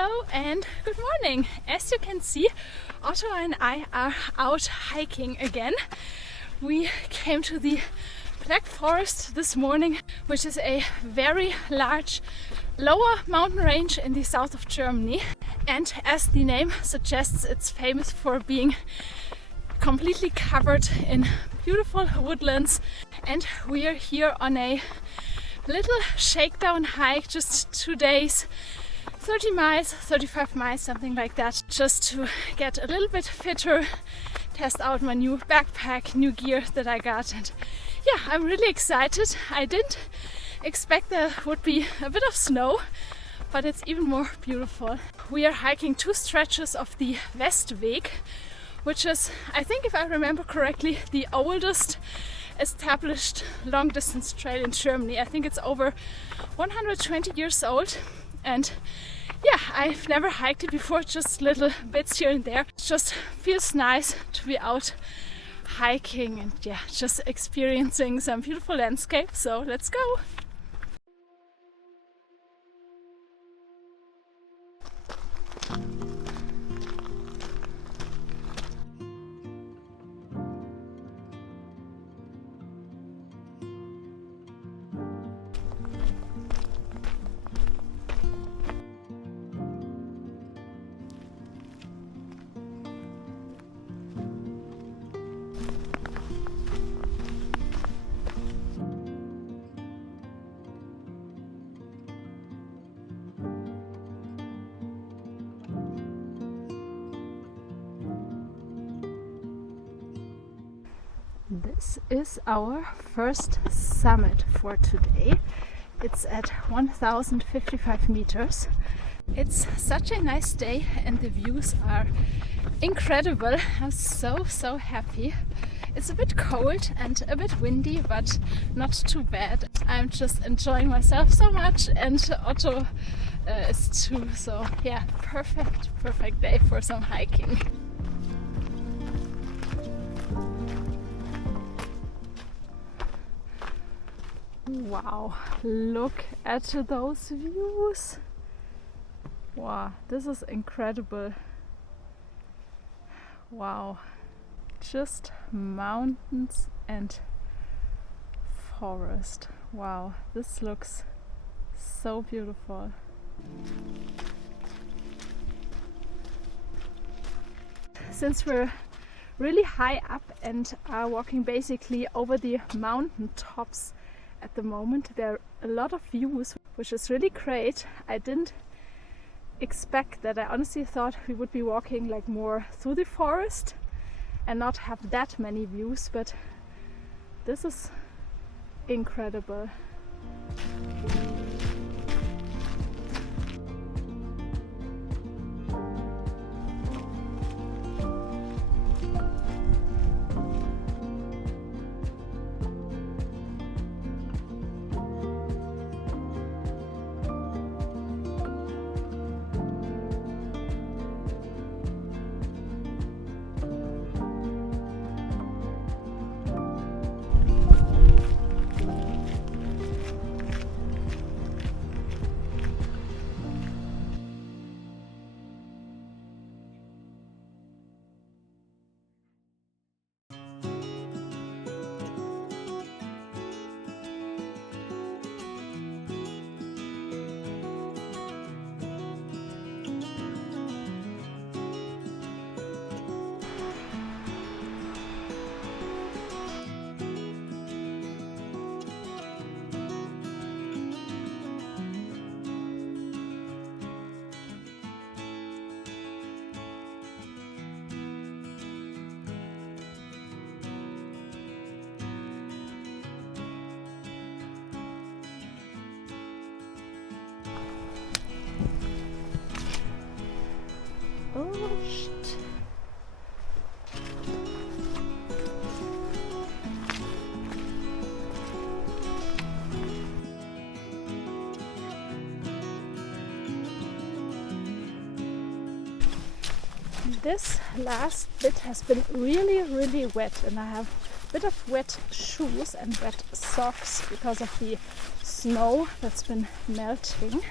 Hello and good morning. As you can see, Otto and I are out hiking again. We came to the Black Forest this morning, which is a very large lower mountain range in the south of Germany. And as the name suggests, it's famous for being completely covered in beautiful woodlands. And we are here on a little shakedown hike, just 2 days, 30 miles, 35 miles, something like that, just to get a little bit fitter, test out my new backpack, new gear that I got. And yeah, I'm really excited. I didn't expect there would be a bit of snow, but it's even more beautiful. We are hiking 2 stretches of the Westweg, which is, I think if I remember correctly, the oldest established long distance trail in Germany. I think it's over 120 years old, and yeah, I've never hiked it before, just little bits here and there. It just feels nice to be out hiking and yeah, just experiencing some beautiful landscape. So let's go! This is our first summit for today. It's at 1055 meters. It's such a nice day and the views are incredible. I'm so happy. It's a bit cold and a bit windy, but not too bad. I'm just enjoying myself so much, and Otto is too. So yeah, perfect day for some hiking. Wow, look at those views. Wow, this is incredible. Wow, just mountains and forest. Wow, this looks so beautiful. Since we're really high up and are walking basically over the mountain tops at the moment, there are a lot of views, which is really great. I didn't expect that. I honestly thought we would be walking like more through the forest and not have that many views, but this is incredible. Oh shit. This last bit has been really wet, and I have a bit of wet shoes and wet socks because of the snow that's been melting.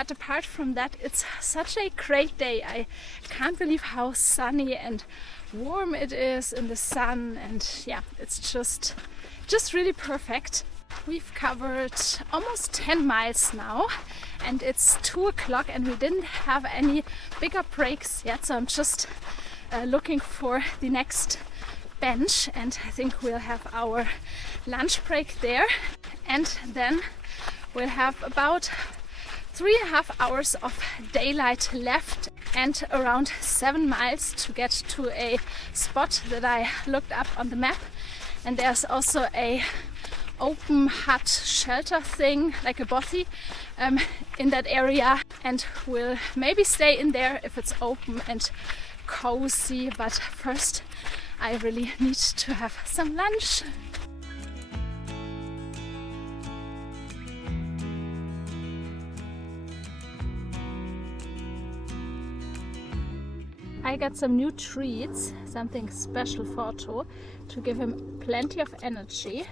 But apart from that, it's such a great day. I can't believe how sunny and warm it is in the sun, and yeah, it's just really perfect. We've covered almost 10 miles now, and it's 2 o'clock and we didn't have any bigger breaks yet, so I'm just looking for the next bench, and I think we'll have our lunch break there, and then we'll have about 3.5 hours of daylight left and around 7 miles to get to a spot that I looked up on the map. And there's also a open hut shelter thing, like a bothy, in that area, and we'll maybe stay in there if it's open and cozy. But first I really need to have some lunch. I got some new treats, something special for Otto, to give him plenty of energy.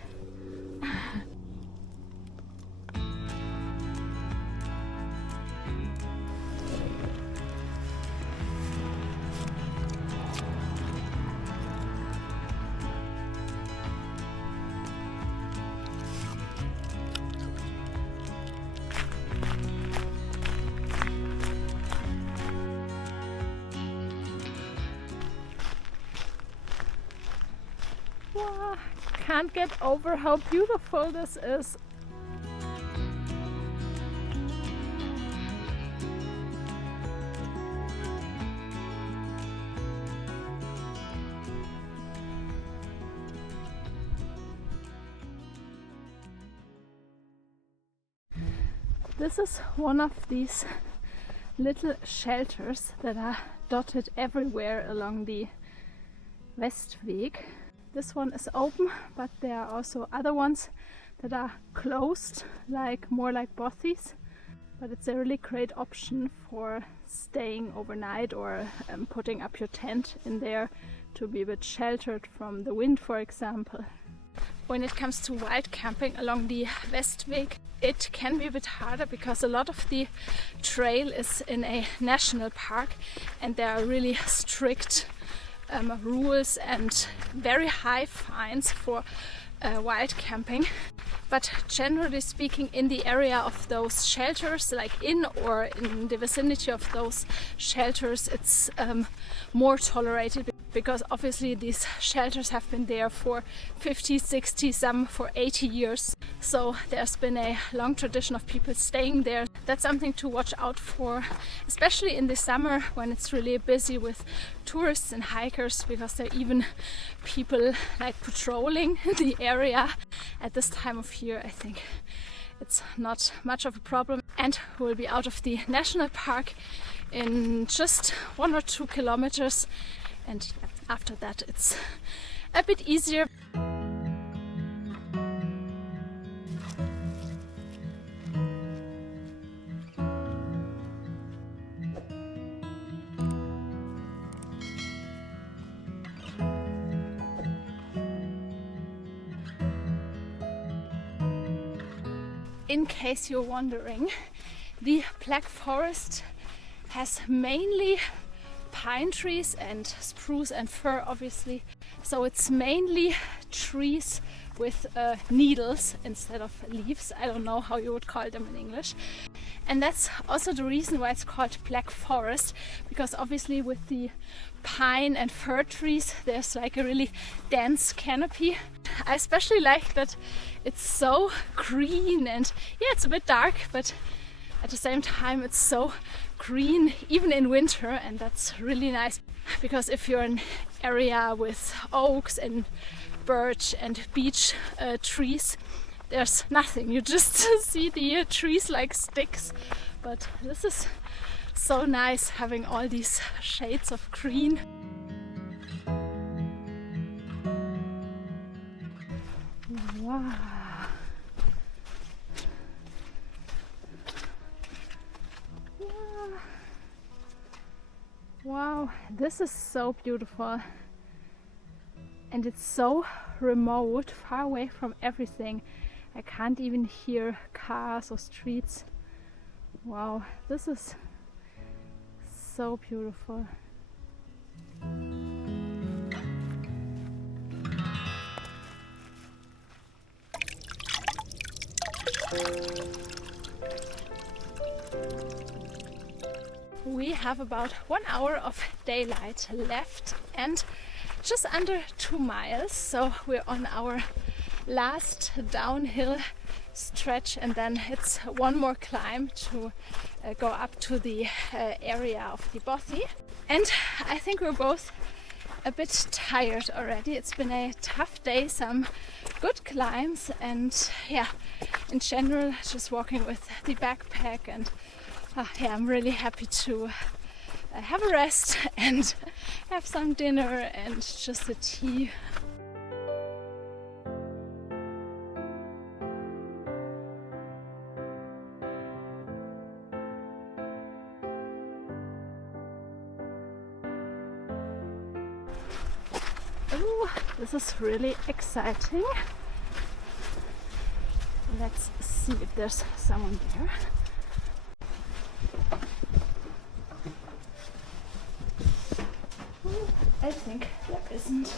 Wow, can't get over how beautiful this is. This is one of these little shelters that are dotted everywhere along the Westweg. This one is open, but there are also other ones that are closed, more like bothies. But it's a really great option for staying overnight or putting up your tent in there to be a bit sheltered from the wind, for example. When it comes to wild camping along the Westweg, it can be a bit harder because a lot of the trail is in a national park, and there are really strict rules and very high fines for wild camping. But generally speaking, in the area of those shelters, like in or in the vicinity of those shelters, it's more tolerated, because obviously these shelters have been there for 50, 60, some for 80 years. So there's been a long tradition of people staying there. That's something to watch out for, especially in the summer when it's really busy with tourists and hikers, because there are even people patrolling the area at this time of year. I think it's not much of a problem, and we'll be out of the national park in just 1 or 2 kilometers, and after that it's a bit easier. In case you're wondering, the Black Forest has mainly pine trees and spruce and fir, obviously. So it's mainly trees with needles instead of leaves. I don't know how you would call them in English. And that's also the reason why it's called Black Forest, because obviously with the pine and fir trees there's a really dense canopy. I especially like that it's so green, and yeah, it's a bit dark, but at the same time it's so green even in winter, and that's really nice, because if you're in an area with oaks and birch and beech trees, there's nothing. You just see the trees like sticks. But this is so nice, having all these shades of green. Wow. Wow, this is so beautiful, and it's so remote, far away from everything. I can't even hear cars or streets. Wow, this is so beautiful. We have about 1 hour of daylight left and just under 2 miles, so we're on our last downhill stretch, and then it's one more climb to go up to the area of the bothy. And I think we're both a bit tired already. It's been a tough day, some good climbs, and yeah, in general just walking with the backpack, and yeah, I'm really happy to have a rest and have some dinner and just a tea. Oh, this is really exciting. Let's see if there's someone there. I think there isn't.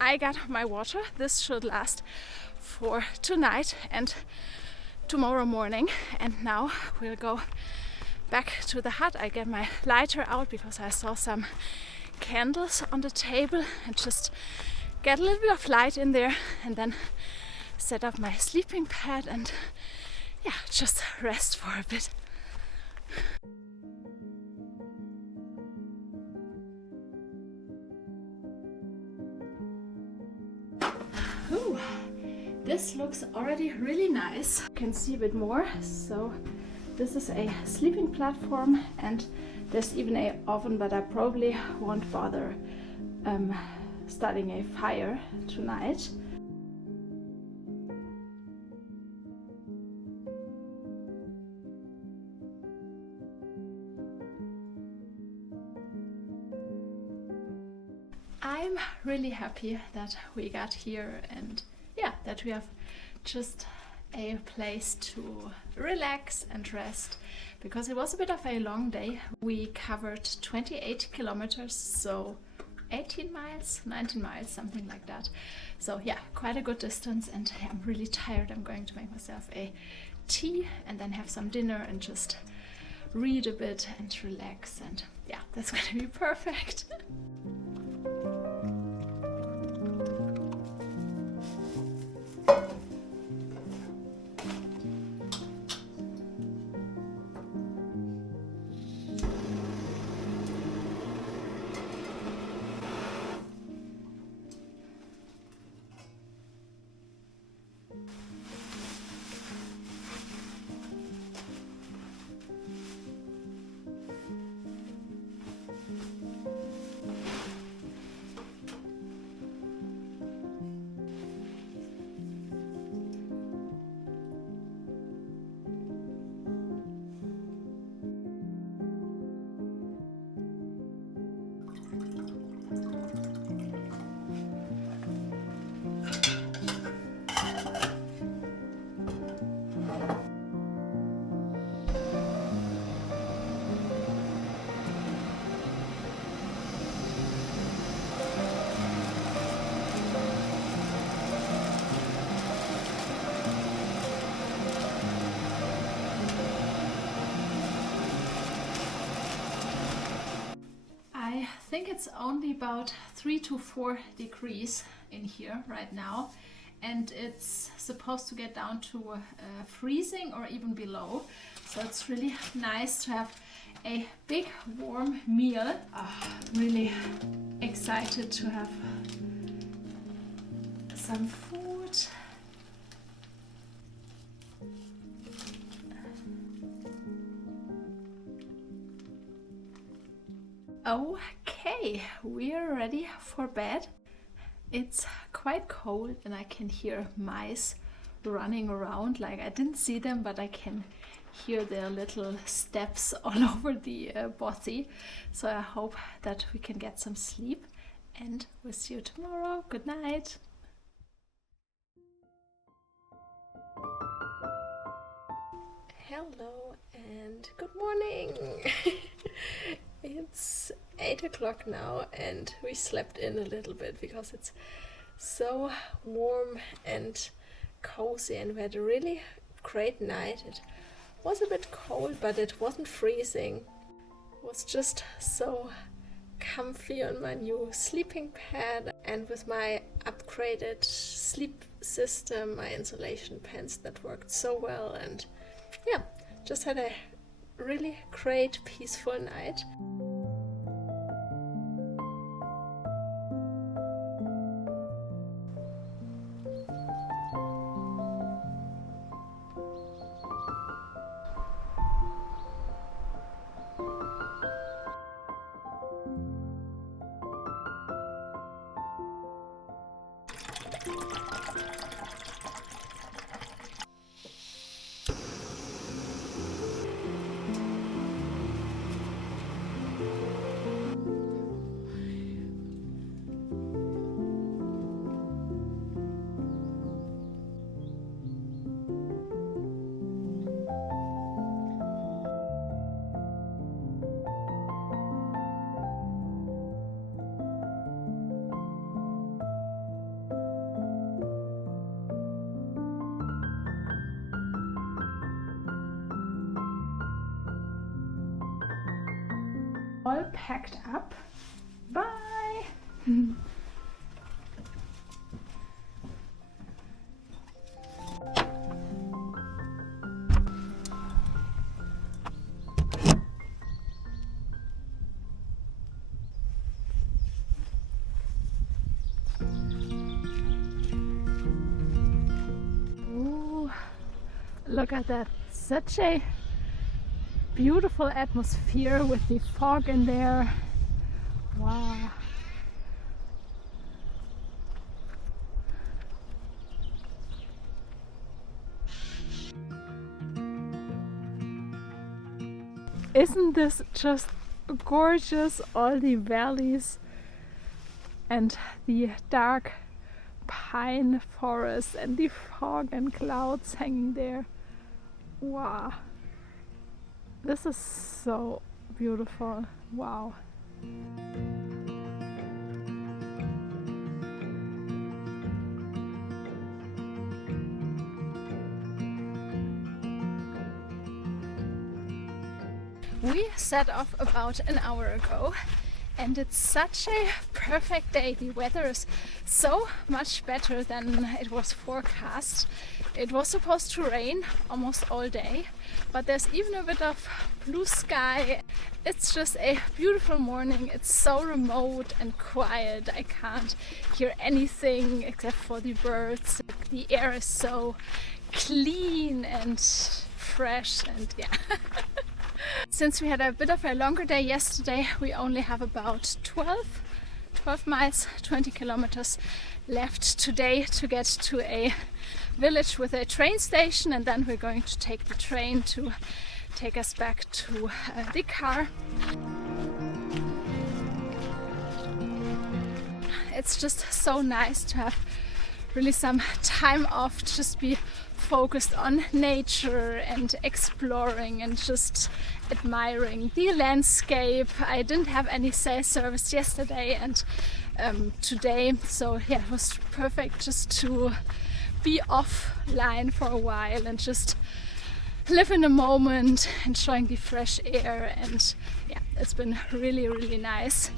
I got my water. This should last for tonight and tomorrow morning, and now we'll go back to the hut. I get my lighter out because I saw some candles on the table, and just get a little bit of light in there, and then set up my sleeping pad and yeah, just rest for a bit. Ooh, this looks already really nice. You can see a bit more. So this is a sleeping platform, and there's even an oven, but I probably won't bother starting a fire tonight. I'm really happy that we got here, and yeah, that we have just a place to relax and rest, because it was a bit of a long day. We covered 28 kilometers, so 18 miles, 19 miles, something like that. So yeah, quite a good distance, and I'm really tired. I'm going to make myself a tea and then have some dinner and just read a bit and relax, and yeah, that's gonna be perfect. I think it's only about 3 to 4 degrees in here right now, and it's supposed to get down to freezing or even below. So it's really nice to have a big warm meal. Really excited to have some food. Okay, we're ready for bed. It's quite cold and I can hear mice running around. Like, I didn't see them, but I can hear their little steps all over the bothy. So I hope that we can get some sleep. and we'll see you tomorrow. Good night. Hello and good morning. It's 8 o'clock now and we slept in a little bit because it's so warm and cozy and we had a really great night. It was a bit cold, but it wasn't freezing. It was just so comfy on my new sleeping pad and with my upgraded sleep system, my insulation pants that worked so well, and yeah, just had a really great peaceful night. All packed up. Bye! Ooh, look at that. Such a beautiful atmosphere with the fog in there. Wow. Isn't this just gorgeous? All the valleys and the dark pine forest and the fog and clouds hanging there. Wow. This is so beautiful. Wow. We set off about an hour ago and it's such a perfect day. The weather is so much better than it was forecast. It was supposed to rain almost all day, but there's even a bit of blue sky. It's just a beautiful morning. It's so remote and quiet. I can't hear anything except for the birds. The air is so clean and fresh, and yeah. Since we had a bit of a longer day yesterday, we only have about 12 miles, 20 kilometers left today to get to a village with a train station, and then we're going to take the train to take us back to the car. It's just so nice to have really some time off, to just be focused on nature and exploring and just admiring the landscape. I didn't have any cell service yesterday and today, so yeah, it was perfect just to be offline for a while and just live in the moment, enjoying the fresh air, and yeah, it's been really, really nice.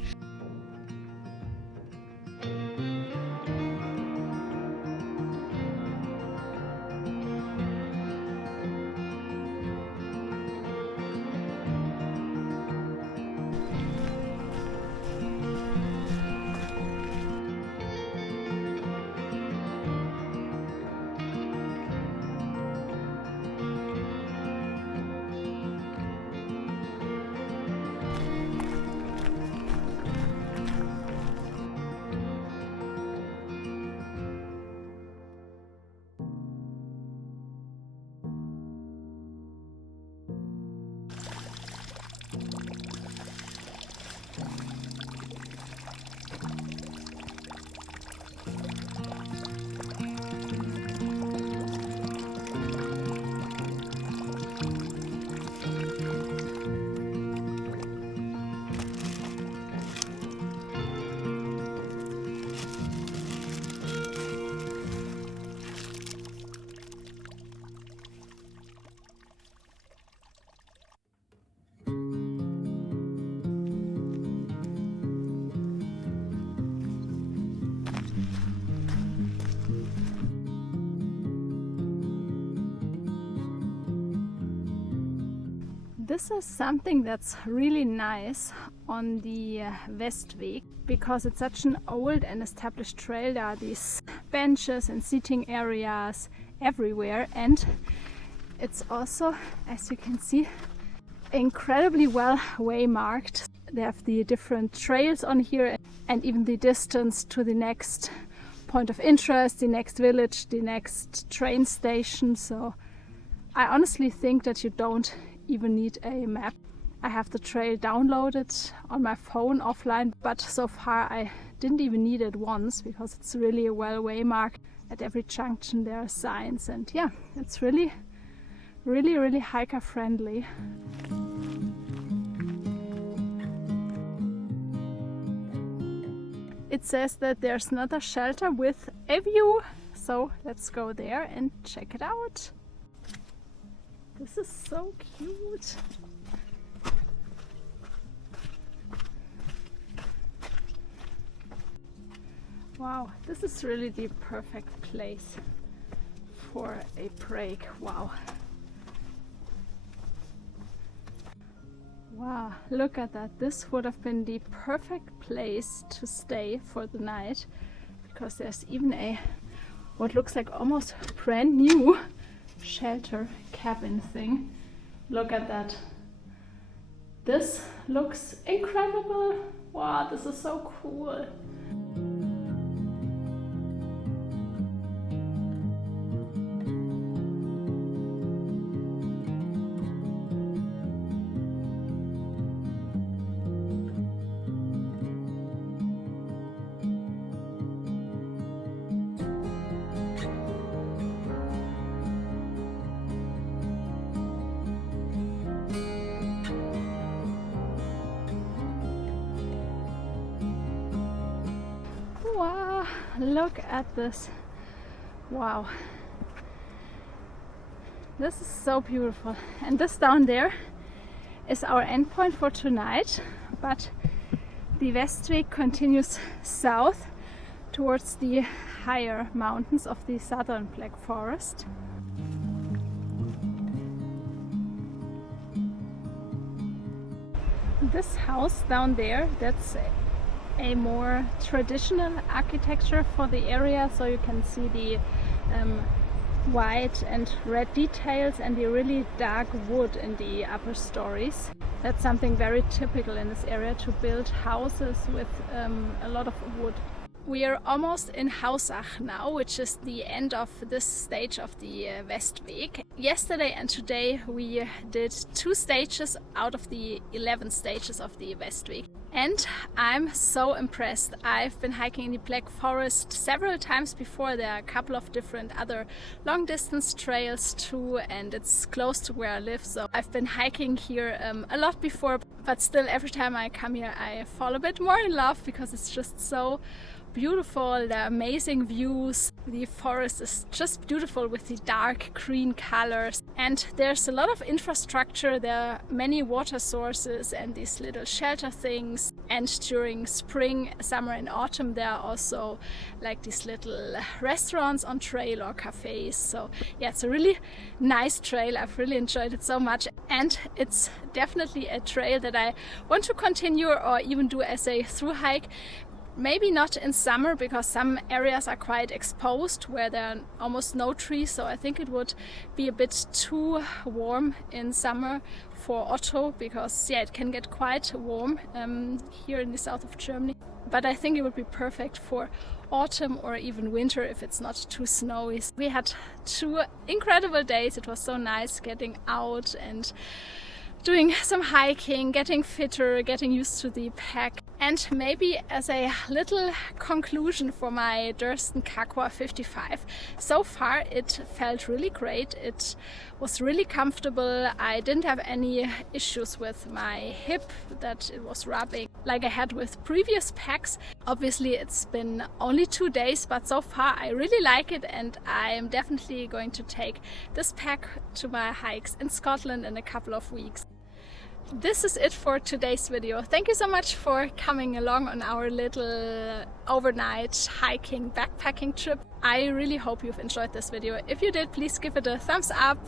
This is something that's really nice on the Westweg, because it's such an old and established trail. There are these benches and seating areas everywhere, and it's also, as you can see, incredibly well waymarked. They have the different trails on here and even the distance to the next point of interest, the next village, the next train station. So I honestly think that you don't even need a map. I have the trail downloaded on my phone offline, but so far I didn't even need it once, because it's really well waymarked. At every junction there are signs, and yeah, it's really hiker friendly. It says that there's another shelter with a view, so let's go there and check it out. This is so cute. Wow, this is really the perfect place for a break. Wow. Wow, look at that. This would have been the perfect place to stay for the night, because there's even a what looks like almost brand new shelter cabin thing. Look at that. This looks incredible. Wow, this is so cool. Wow, look at this. Wow, this is so beautiful. And this down there is our endpoint for tonight, but the Westweg continues south towards the higher mountains of the southern Black Forest. This house down there, that's a more traditional architecture for the area, so you can see the white and red details and the really dark wood in the upper stories. That's something very typical in this area, to build houses with a lot of wood. We are almost in Hausach now, which is the end of this stage of the Westweg. Yesterday and today we did 2 stages out of the 11 stages of the Westweg. And I'm so impressed. I've been hiking in the Black Forest several times before. There are a couple of different other long distance trails too, and it's close to where I live. So I've been hiking here a lot before, but still every time I come here I fall a bit more in love, because it's just so beautiful. There are amazing views. The forest is just beautiful with the dark green colors, and there's a lot of infrastructure. There are many water sources and these little shelter things, and during spring, summer and autumn there are also like these little restaurants on trail or cafes. So yeah, it's a really nice trail. I've really enjoyed it so much, and it's definitely a trail that I want to continue or even do as a through hike. Maybe not in summer, because some areas are quite exposed where there are almost no trees, so I think it would be a bit too warm in summer for Otto, because yeah, it can get quite warm here in the south of Germany. But I think it would be perfect for autumn or even winter if it's not too snowy. We had 2 incredible days. It was so nice getting out and doing some hiking, getting fitter, getting used to the pack. And maybe as a little conclusion for my Durston Kakwa 55, so far it felt really great. It was really comfortable. I didn't have any issues with my hip that it was rubbing like I had with previous packs. Obviously it's been only 2 days, but so far I really like it, and I am definitely going to take this pack to my hikes in Scotland in a couple of weeks. This is it for today's video. Thank you so much for coming along on our little overnight hiking backpacking trip. I really hope you've enjoyed this video. If you did, please give it a thumbs up,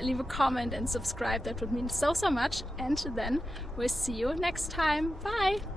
leave a comment and subscribe. That would mean so much. And then we'll see you next time. Bye!